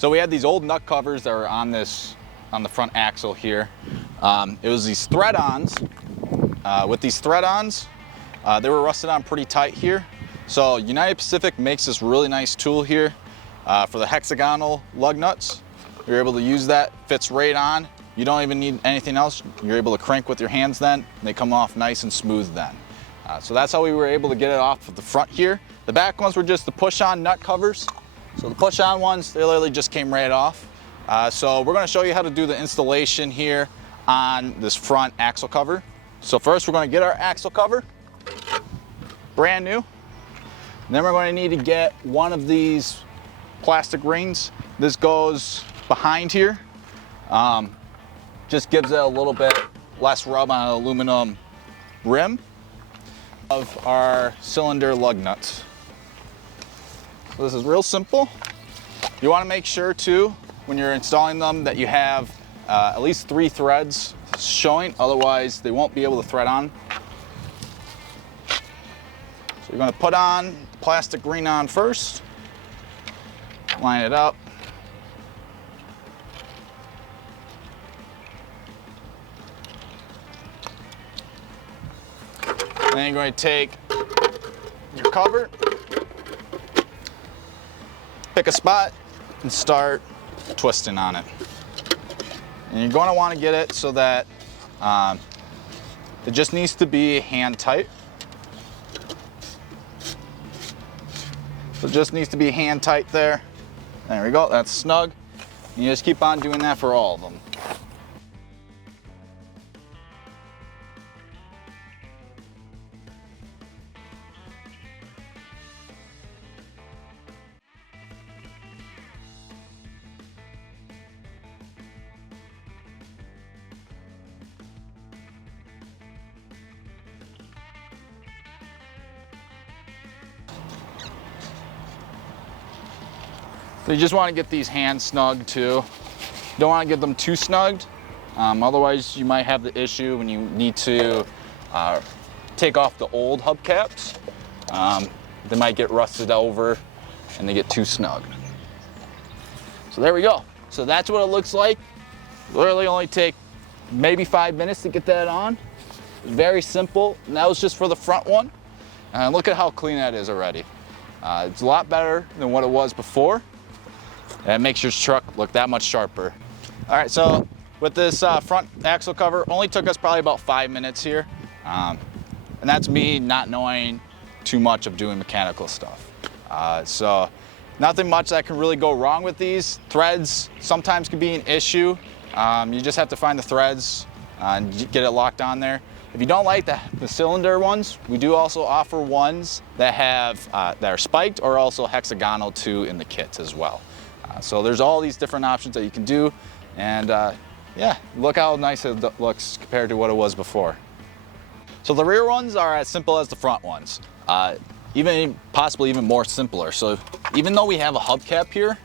So we had these old nut covers that were on the front axle here. It was these thread-ons. With these thread-ons, they were rusted on pretty tight here. So United Pacific makes this really nice tool here for the hexagonal lug nuts. You're able to use that, fits right on. You don't even need anything else. You're able to crank with your hands then, and they come off nice and smooth then. So that's how we were able to get it off of the front here. The back ones were just the push-on nut covers. So the push-on ones, they literally just came right off. So we're gonna show you how to do the installation here on this front axle cover. So first we're gonna get our axle cover, brand new. And then we're going to need to get one of these plastic rings. This goes behind here. Just gives it a little bit less rub on an aluminum rim of our cylinder lug nuts. So this is real simple. You want to make sure too, when you're installing them, that you have at least 3 threads showing, otherwise they won't be able to thread on. So you're going to put on the plastic ring on first, line it up. Then you're going to take your cover, pick a spot, and start twisting on it. And you're going to want to get it so that it just needs to be hand tight. So it just needs to be hand tight there. There we go, that's snug. And you just keep on doing that for all of them. So you just want to get these hands snug too. Don't want to get them too snugged, otherwise you might have the issue when you need to take off the old hubcaps. They might get rusted over and they get too snug. So there we go. So that's what it looks like. Literally only take maybe 5 minutes to get that on. Very simple. And that was just for the front one. And look at how clean that is already. It's a lot better than what it was before. And it makes your truck look that much sharper. All right, so with this front axle cover, only took us probably about 5 minutes here. And that's me not knowing too much of doing mechanical stuff. So nothing much that can really go wrong with these. Threads sometimes can be an issue. You just have to find the threads and get it locked on there. If you don't like the cylinder ones, we do also offer ones that that are spiked or also hexagonal too in the kits as well. So there's all these different options that you can do, and yeah, look how nice it looks compared to what it was before. So the rear ones are as simple as the front ones, possibly even more simpler. So even though we have a hubcap here,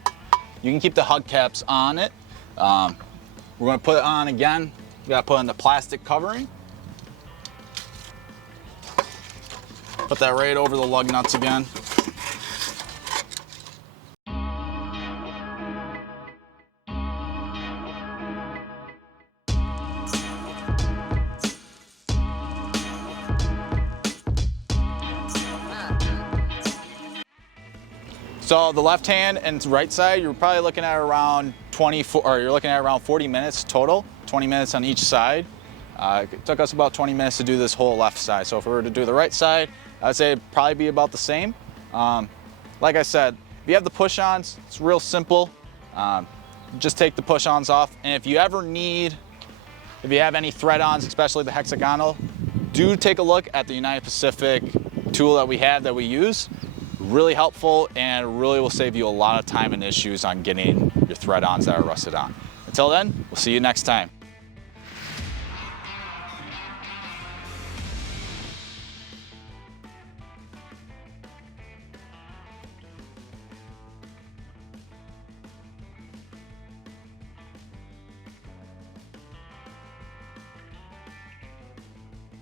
you can keep the hubcaps on it. We're going to put it on again. We got to put in the plastic covering. Put that right over the lug nuts again. So the left hand and right side, you're probably looking at around 40 minutes total, 20 minutes on each side. It took us about 20 minutes to do this whole left side. So if we were to do the right side, I'd say it'd probably be about the same. Like I said, if you have the push-ons, it's real simple. Just take the push-ons off. And if you have any thread-ons, especially the hexagonal, do take a look at the United Pacific tool that we have that we use. Really helpful and really will save you a lot of time and issues on getting your thread-ons that are rusted on. Until then, we'll see you next time.